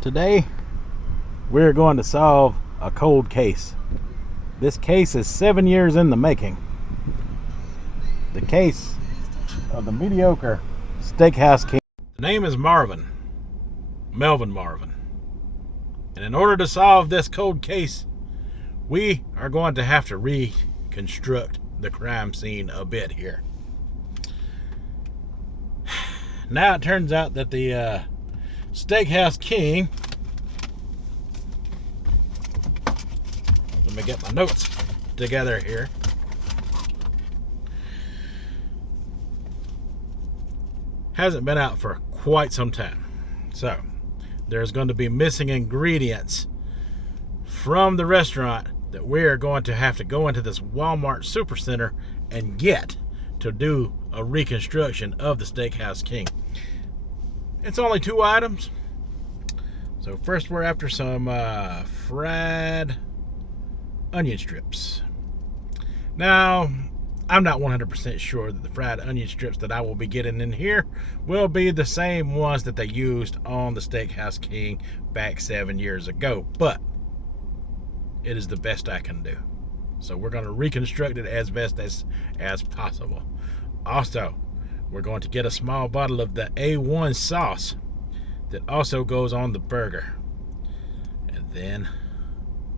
Today, we're going to solve a cold case. This case is 7 years in the making. The case of the Mediocre Steakhouse King. The name is Melvin Marvin. And in order to solve this cold case, we are going to have to reconstruct the crime scene a bit here. Now it turns out that the Steakhouse King, let me get my notes together here, hasn't been out for quite some time. So there's going to be missing ingredients from the restaurant that we're going to have to go into this Walmart supercenter and get to do a reconstruction of the Steakhouse King. It's only 2 items. So first we're after some fried onion strips. Now, I'm not 100% sure that the fried onion strips that I will be getting in here will be the same ones that they used on the Steakhouse King back 7 years ago, but it is the best I can do. So we're going to reconstruct it as best as possible. Also, we're going to get a small bottle of the A1 sauce that also goes on the burger. And then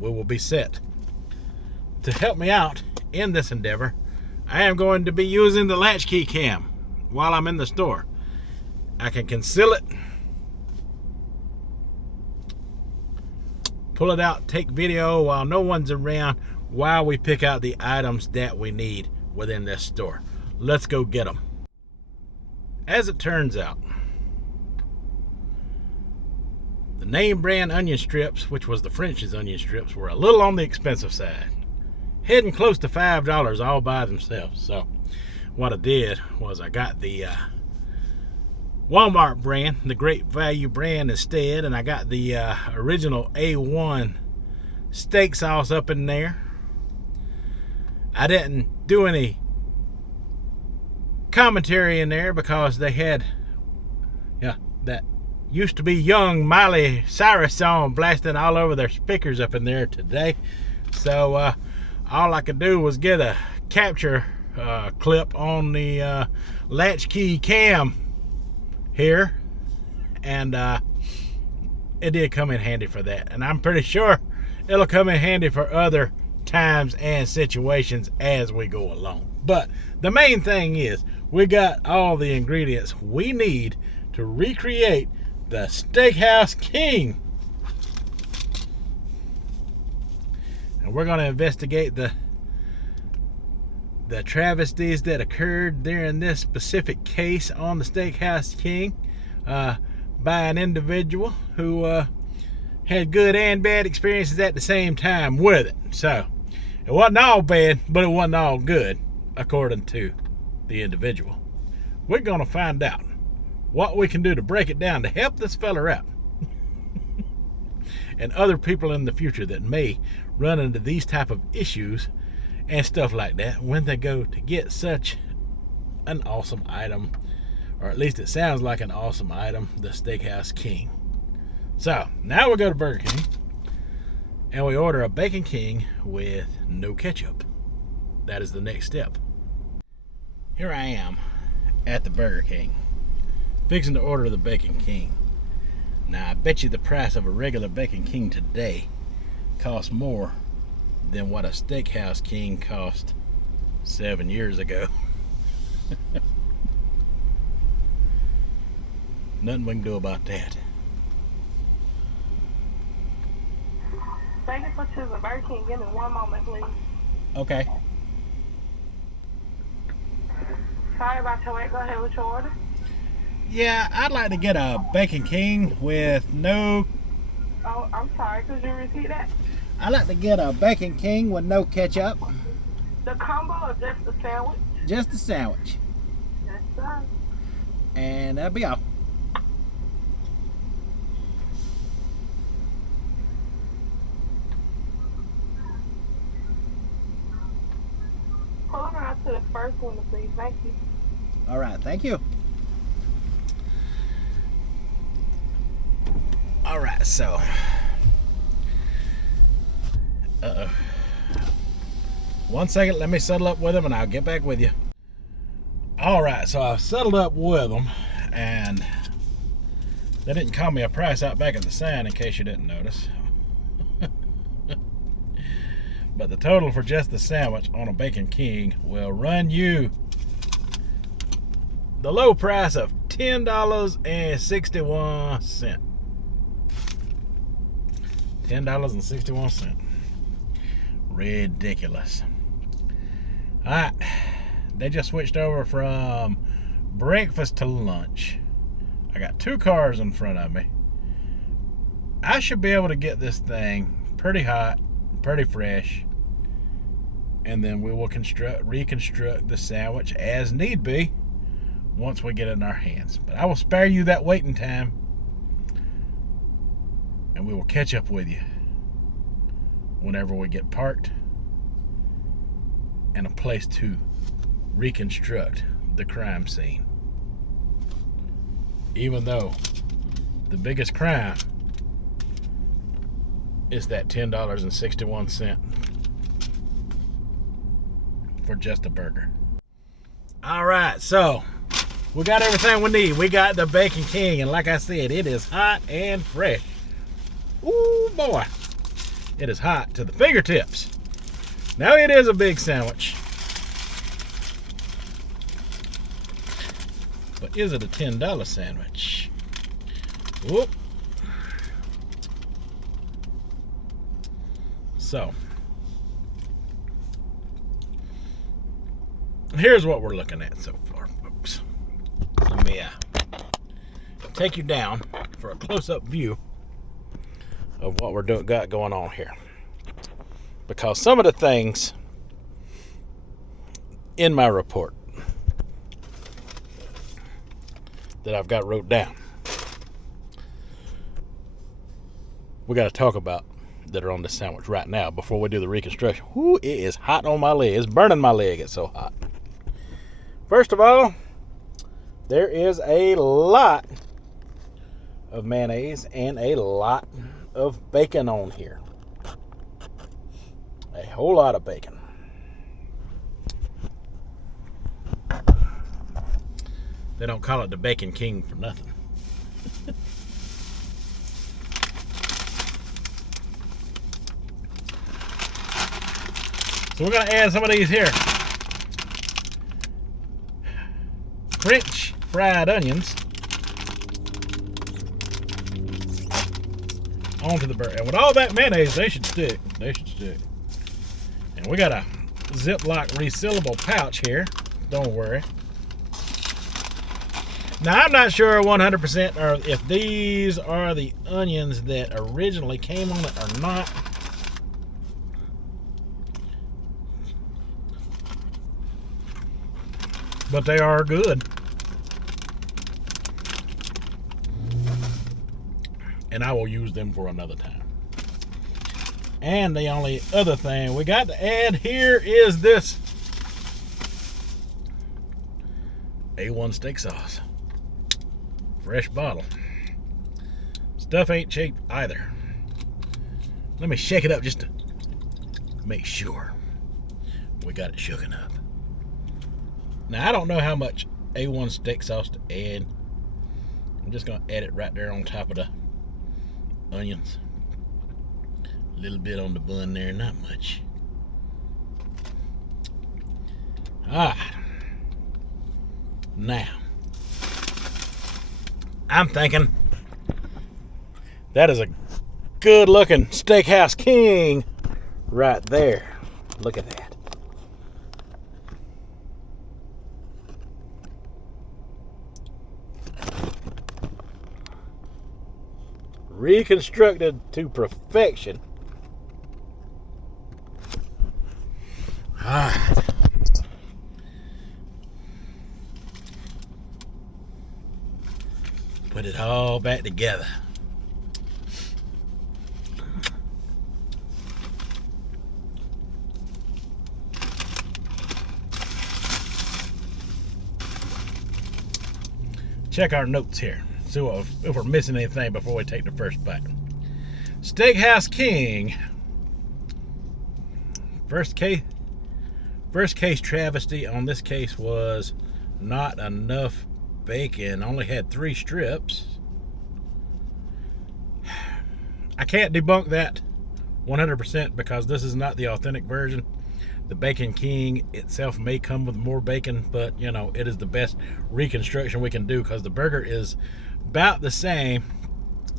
we will be set. To help me out in this endeavor, I am going to be using the latchkey cam while I'm in the store. I can conceal it, pull it out, take video while no one's around, while we pick out the items that we need within this store. Let's go get them. As it turns out, the name brand onion strips, which was the French's onion strips, were a little on the expensive side, heading close to $5 all by themselves. So what I did was I got the Walmart brand, the Great Value brand instead, and I got the original A1 steak sauce up in there. I didn't do any commentary in there because they had that used to be young Miley Cyrus song blasting all over their speakers up in there today. So all I could do was get a capture clip on the latchkey cam here, and it did come in handy for that, and I'm pretty sure it'll come in handy for other times and situations as we go along. But the main thing is we got all the ingredients we need to recreate the Steakhouse King. And we're going to investigate the travesties that occurred during this specific case on the Steakhouse King by an individual who had good and bad experiences at the same time with it. So it wasn't all bad, but it wasn't all good, according to the individual. We're going to find out what we can do to break it down to help this fella out and other people in the future that may run into these type of issues and stuff like that when they go to get such an awesome item, or at least it sounds like an awesome item, the Steakhouse King. So now we go to Burger King and we order a Bacon King with no ketchup. That is the next step. Here I am at the Burger King, fixing to order the Bacon King. Now I bet you the price of a regular Bacon King today costs more than what a Steakhouse King cost 7 years ago. Nothing we can do about that. Thank you for choosing Burger King. Give me one moment, please. Okay. Sorry about your wait. Go ahead with your order. Yeah, I'd like to get a Bacon King with no... Oh, I'm sorry. Could you repeat that? I'd like to get a Bacon King with no ketchup. The combo or just the sandwich? Just a sandwich. Yes, sir. And that'll be all. Pull around to the first one, please. Thank you. All right, thank you. All right. right, so. Uh-oh. 1 second, let me settle up with them and I'll get back with you. All right, so I've settled up with them, and they didn't call me a price out back at the sign, in case you didn't notice. But the total for just the sandwich on a Bacon King will run you the low price of $10.61. $10.61. Ridiculous. Alright, they just switched over from breakfast to lunch. I got 2 cars in front of me. I should be able to get this thing pretty hot, pretty fresh, and then we will reconstruct the sandwich as need be once we get it in our hands. But I will spare you that waiting time, and we will catch up with you whenever we get parked and a place to reconstruct the crime scene. Even though the biggest crime is that $10.61 for just a burger. All right, so we got everything we need. We got the Bacon King, and like I said, it is hot and fresh. Ooh, boy. It is hot to the fingertips. Now, it is a big sandwich. But is it a $10 sandwich? Whoop. So, here's what we're looking at so far, folks. Let me take you down for a close-up view of what we're got going on here. Because some of the things in my report that I've got wrote down, we got to talk about that are on this sandwich right now before we do the reconstruction. Whoo, it is hot on my leg. It's burning my leg. It's so hot. First of all, there is a lot of mayonnaise and a lot of bacon on here. A whole lot of bacon. They don't call it the Bacon King for nothing. So we're going to add some of these here French fried onions onto the burger. And with all that mayonnaise, they should stick. They should stick. And we got a Ziploc resealable pouch here. Don't worry. Now, I'm not sure 100% or if these are the onions that originally came on it or not. But they are good. And I will use them for another time. And the only other thing we got to add here is this A1 steak sauce. Fresh bottle. Stuff ain't cheap either. Let me shake it up just to make sure we got it shooken up. Now, I don't know how much A1 steak sauce to add. I'm just going to add it right there on top of the onions. A little bit on the bun there, not much. Alright. Now, I'm thinking that is a good looking Steakhouse King right there. Look at that. Reconstructed to perfection. Alright. Put it all back together. Check our notes here. See if we're missing anything before we take the first bite. Steakhouse King. First case travesty on this case was not enough bacon. Only had 3 strips. I can't debunk that 100% because this is not the authentic version. The Bacon King itself may come with more bacon, but you know, it is the best reconstruction we can do because the burger is about the same.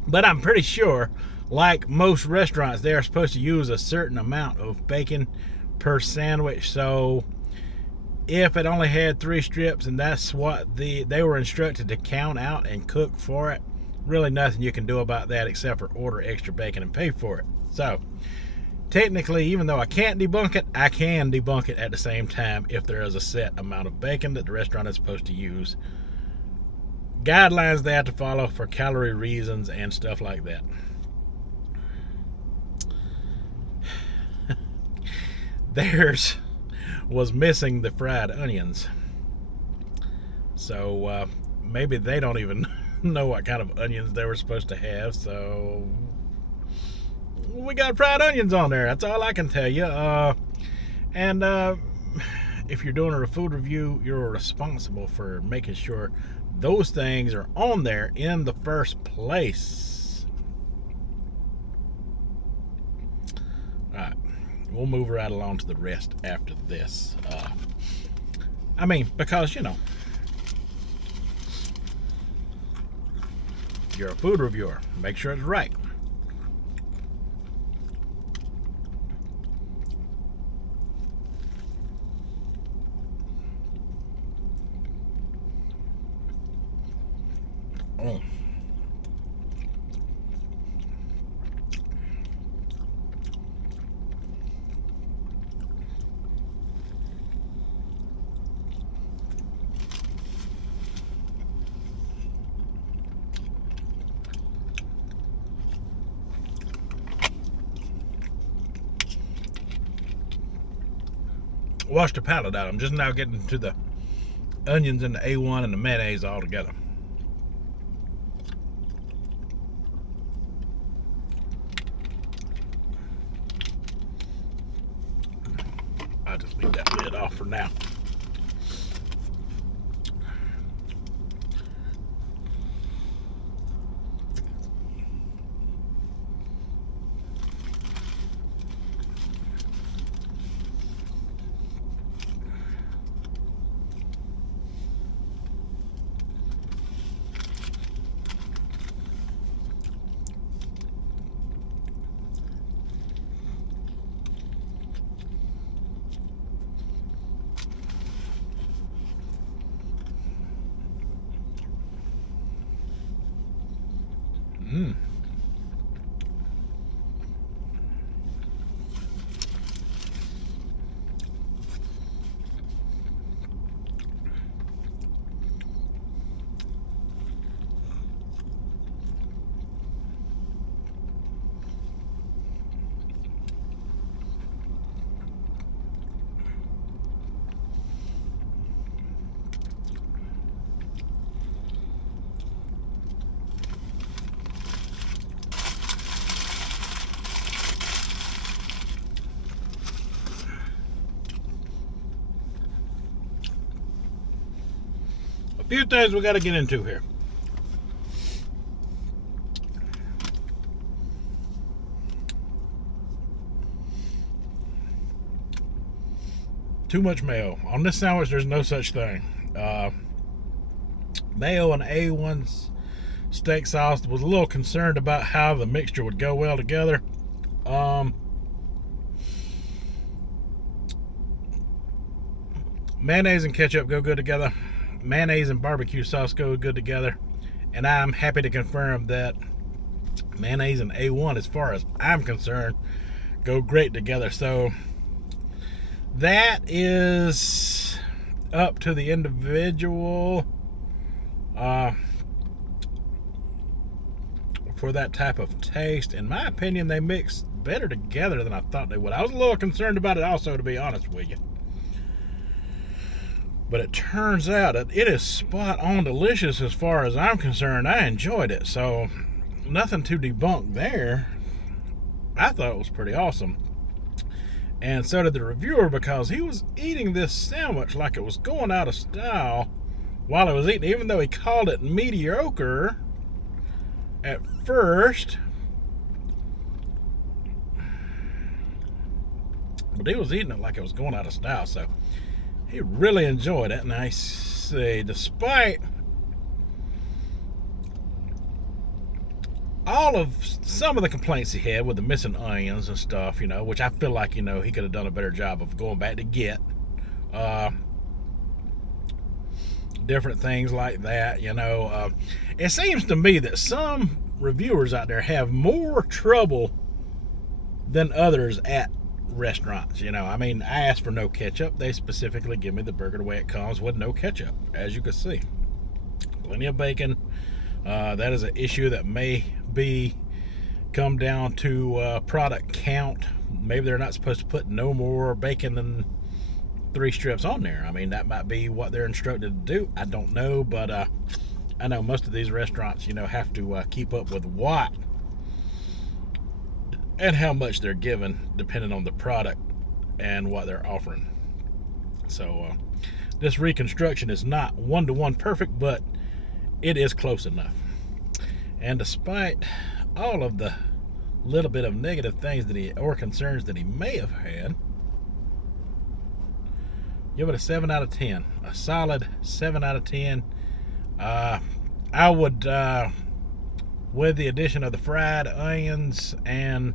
But I'm pretty sure, like most restaurants, they are supposed to use a certain amount of bacon per sandwich. So if it only had 3 strips and that's what they were instructed to count out and cook for it, really nothing you can do about that except for order extra bacon and pay for it. So technically, even though I can't debunk it, I can debunk it at the same time if there is a set amount of bacon that the restaurant is supposed to use. Guidelines they have to follow for calorie reasons and stuff like that. Theirs was missing the fried onions. So maybe they don't even know what kind of onions they were supposed to have. So we got fried onions on there. That's all I can tell you. And if you're doing a food review, you're responsible for making sure those things are on there in the first place. Alright, we'll move right along to the rest after this. I mean, because, you know, you're a food reviewer. Make sure it's right. Oh. Washed the palate out. I'm just now getting to the onions and the A1 and the mayonnaise all together. I'll just leave that lid off for now. Few things we got to get into here. Too much mayo. On this sandwich, there's no such thing. Mayo and A1's steak sauce. Was a little concerned about how the mixture would go well together. Mayonnaise and ketchup go good together. Mayonnaise and barbecue sauce go good together, and I'm happy to confirm that mayonnaise and A1, as far as I'm concerned, go great together. So that is up to the individual for that type of taste. In my opinion, they mix better together than I thought they would. I was a little concerned about it also, to be honest with you. But it turns out that it is spot on delicious as far as I'm concerned. I enjoyed it. So nothing to debunk there. I thought it was pretty awesome. And so did the reviewer, because he was eating this sandwich like it was going out of style while he was eating, even though he called it mediocre at first. But he was eating it like it was going out of style, so he really enjoyed it. And I say, despite all of some of the complaints he had with the missing onions and stuff, which I feel like, he could have done a better job of going back to get different things like that. It seems to me that some reviewers out there have more trouble than others at restaurants. I asked for no ketchup. They specifically give me the burger the way it comes with no ketchup, as you can see. Plenty of bacon. That is an issue that may come down to product count. Maybe they're not supposed to put no more bacon than 3 strips on there. That might be what they're instructed to do. I don't know, but I know most of these restaurants, have to keep up with what and how much they're given, depending on the product and what they're offering. So this reconstruction is not one-to-one perfect, but it is close enough. And despite all of the little bit of negative things or concerns that he may have had, give it a 7 out of 10. A solid 7 out of 10. I would, with the addition of the fried onions and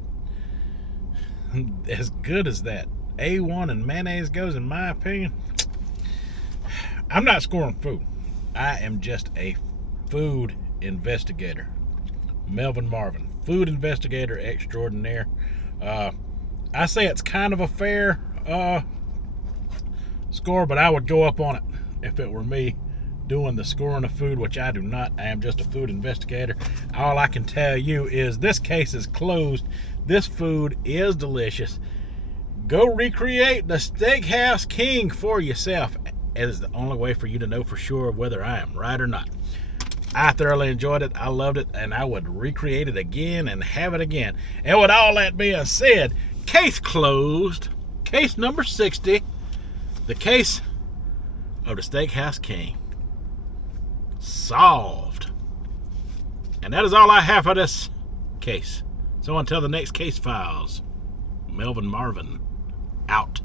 as good as that A1 and mayonnaise goes, in my opinion, I'm not scoring food. I am just a food investigator. Melvin Marvin, food investigator extraordinaire. I say it's kind of a fair score, but I would go up on it if it were me doing the scoring of food, which I do not. I am just a food investigator. All I can tell you is this case is closed. This food is delicious. Go recreate the Steakhouse King for yourself. It is the only way for you to know for sure whether I am right or not. I thoroughly enjoyed it. I loved it, and I would recreate it again and have it again. And with all that being said, case closed. Case number 60. The case of the Steakhouse King. Solved. And that is all I have for this case. So until the next case files, Melvin Marvin, out.